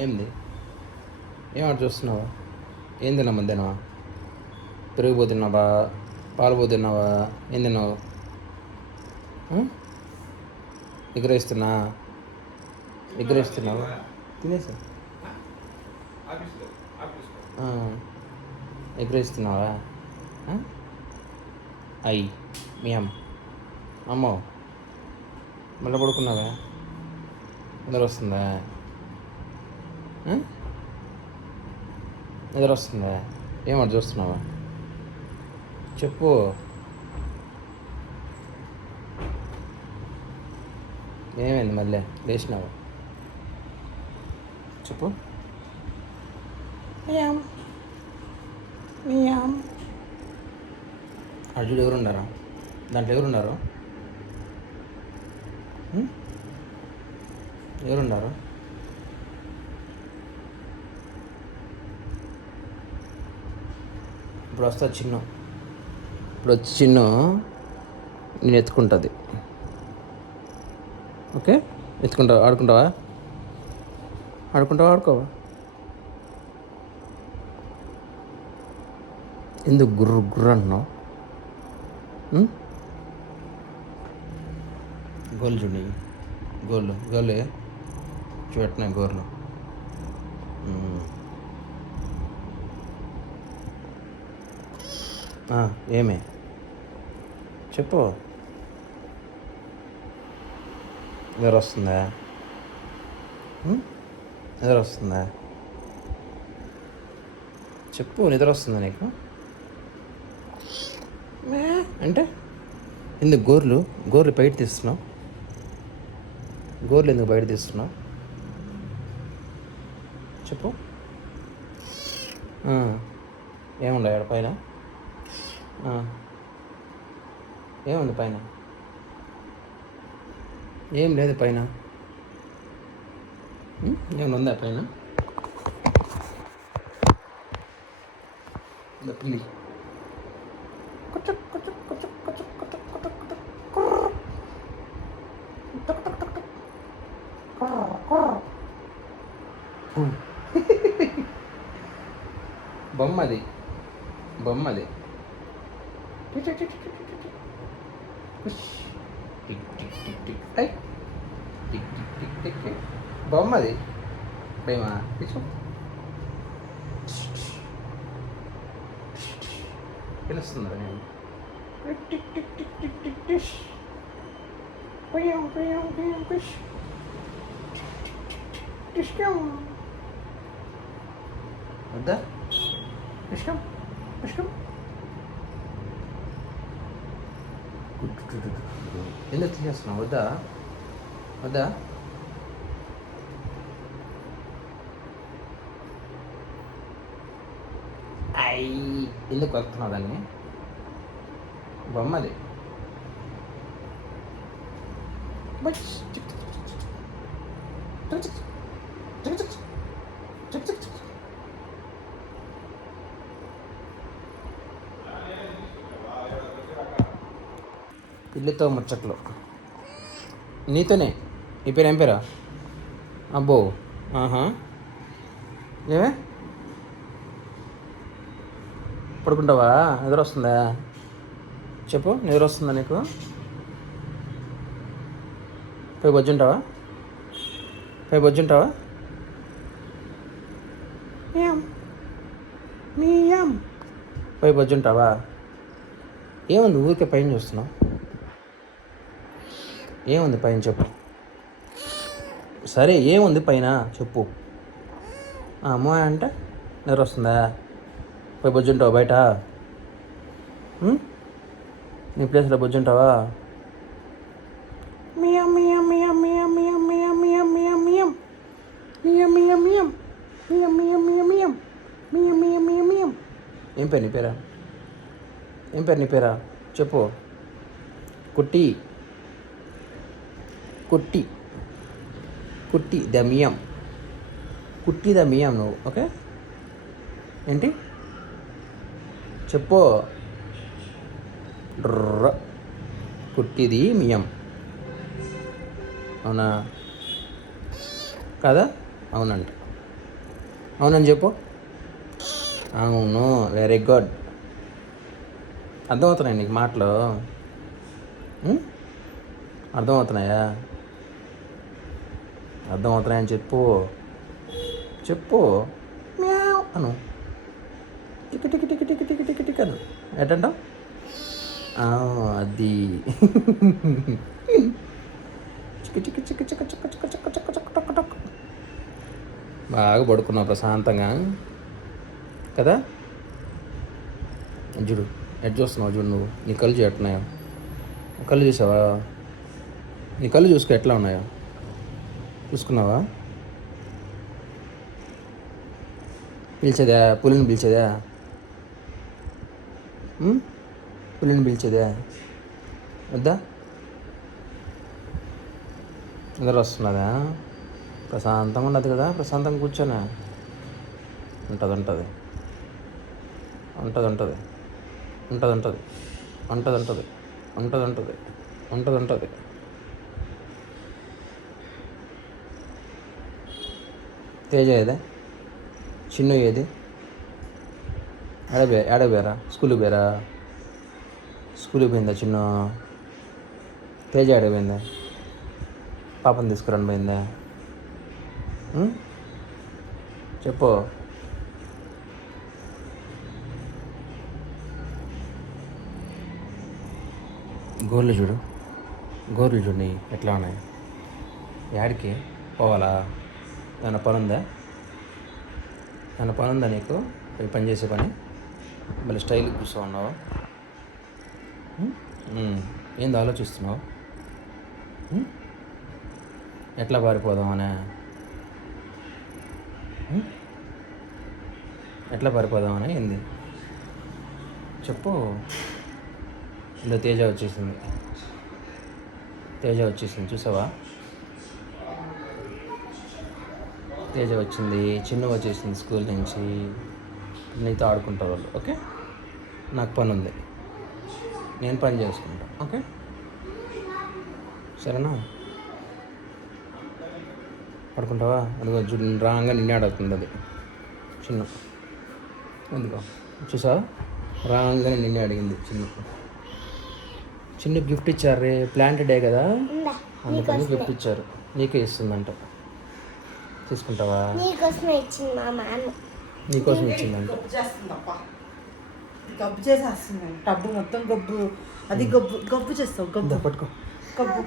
ఏంది ఏమన్నా చూస్తున్నావా? ఏం తిన్నా మధ్యాహ్నం? పెరుగు పోతున్నావా? పాలు పోతున్నావా? ఏం తిన్నావు? ఎగరేస్తున్నా ఎగరేస్తున్నావా? తినేసా ఎగరేస్తున్నావా? అయ్యి మీ అమ్మో మళ్ళీ పడుకున్నావా? నిద్ర వస్తుందా? నిద్ర వస్తుందా? ఏమన్నా చూస్తున్నావా? చెప్పు. ఏమైంది మళ్ళీ లేచినావా? చెప్పు. అర్జుడు ఎవరున్నారా? దాంట్లో ఎవరున్నారు? ఎవరున్నారు? ఇప్పుడు వస్తా చిన్ను. ఇప్పుడు వచ్చి చిన్ను నేను ఎత్తుకుంటుంది. ఓకే, ఎత్తుకుంటావా? ఆడుకుంటావా? ఆడుకోవా? ఎందుకు గుర్రు గుర్రు అంటున్నావు? గోళ్ళు చూడండి, గోళ్ళే చూడట్నా గోర్లు. ఏమే చెప్పు. నిద్ర వస్తుందా? నిద్ర వస్తుందా? చెప్పు. నిద్ర వస్తుందా నీకు? అంటే ఎందుకు గోర్లు బయట తీస్తున్నావు? గోర్లు ఎందుకు బయట తీస్తున్నావు? చెప్పు. ఏముండవు ఆడ పైన? ఏముంది పైన? ఏం లేదు పైన. ఏమైనా ఉందా పైన? పిల్లి బొమ్మది బొమ్మది బొమ్మది ప్రేమ పిలుస్తుందా నేను? వద్దా? ఇష్టం ఎందుకు తీసేస్తున్నావు? వద్దా? ఎందుకు వస్తున్నావు దాన్ని? బొమ్మది పిల్లితో ముచ్చట్లు నీతోనే. నీ పేరు ఏం పేరా? అబ్బో, ఏమే పడుకుంటావా? నిద్ర వస్తుందా? చెప్పు. నిద్ర వస్తుందా నీకు? పోయి బొజ్జుంటావా? పోయి బొజ్జుంటావా? ఏముంది ఊరికే పైన చూస్తున్నావు? ఏముంది పైన చెప్పు. సరే ఏముంది పైన చెప్పు. అమ్మో అంటే నిద్ర వస్తుందా? పోయి బొజ్జుంటావా బయట? నీ ప్లేస్లో బొజ్జుంటావా? ఏం పేరు నీ పేరా? చెప్పు. కుట్టి ద మియం. కుట్టి ద మియం నువ్వు. ఓకే, ఏంటి చెప్పు. కుట్టిది మియం. అవునా? కదా? అవునంట. అవునని చెప్పు. అవును, వెరీ గుడ్. అర్థమవుతున్నాయి నీకు మాటలు? అర్థమవుతున్నాయా? అర్థమవుతున్నాయని చెప్పు. చెప్పు. మ్యావ్ అను. Tick tick tick tick tick tick tick అను. ఏంటంటావు? అది చిక్కు చిక్కు చిక్కు చిక్కు చిక్కు చిక్కు చిక్కు చిక్కు చిక్కు టక్ టక్. బాగా పడుకున్నావు ప్రశాంతంగా కదా? చూడు ఎట్ చూస్తున్నావు, చూడు నువ్వు నీ కళ్ళు చూస్తున్నాయో, కళ్ళు చూసావా? నీ కళ్ళు చూసుకో ఎట్లా ఉన్నాయో చూసుకున్నావా? పిలిచేదా? పులిని పిలిచేదా? పులిని పిలిచేదా? వద్దా? నిద్ర వస్తున్నదా? ప్రశాంతంగా ఉండదు కదా? ప్రశాంతంగా కూర్చోనా? ఉంటుంది ఉంటుంది ఉంటుంది ఉంటుంది ఉంటుంది ఉంటుంది ఉంటుంది ఉంటుంది ఉంటుంది ఉంటుంది ఉంటుంది ఉంటుంది. తేజ ఏదే? చిన్ను ఏది? ఏడబోయారా? స్కూల్కి పోయారా? స్కూల్కి పోయిందా చిన్ను? తేజ ఏడపోయిందా? పాపని తీసుకురండి పోయిందా? చెప్పు. గోర్లు చూడు, గోర్లు చూడు నీ ఎట్లా ఉన్నాయి. యాడికి పోవాలా? ఏమైనా పని ఉందా? ఏమైనా పని ఉందా నీకు? పోయి పని చేసే పని మళ్ళీ స్టైల్కి కూర్చో ఉన్నావు. ఏంది ఆలోచిస్తున్నావు? ఎట్లా పారిపోదామనే? ఎట్లా పారిపోదామని ఏంది చెప్పు. ఇందులో తేజ వచ్చేసింది, తేజ వచ్చేసింది చూసావా? తేజ వచ్చింది, చిన్న వచ్చేసింది స్కూల్ నుంచి. నీతో ఆడుకుంటారు వాళ్ళు. ఓకే, నాకు పని ఉంది, నేను పని చేసుకుంటా. ఓకే సరేనా? పడుకుంటావా? అదిగో రాగా నిన్నే అడుగుతుంది అది చిన్న. ఎందుకో చూసావా? రాగానే నిన్నే అడిగింది చిన్న. చిన్న గిఫ్ట్ ఇచ్చారు రే, ప్లాంట్ డే కదా, అందుకని గిఫ్ట్ ఇచ్చారు. నీకే ఇస్తుందంట, తీసుకుంటావా? నీకోసం ఇచ్చిందంట. గబ్బు చేసేస్తుంది టబ్బు మొత్తం గబ్బు. అది గబ్బు గబ్బు చేస్తావు. గబ్బు పట్టుకో. గబ్బు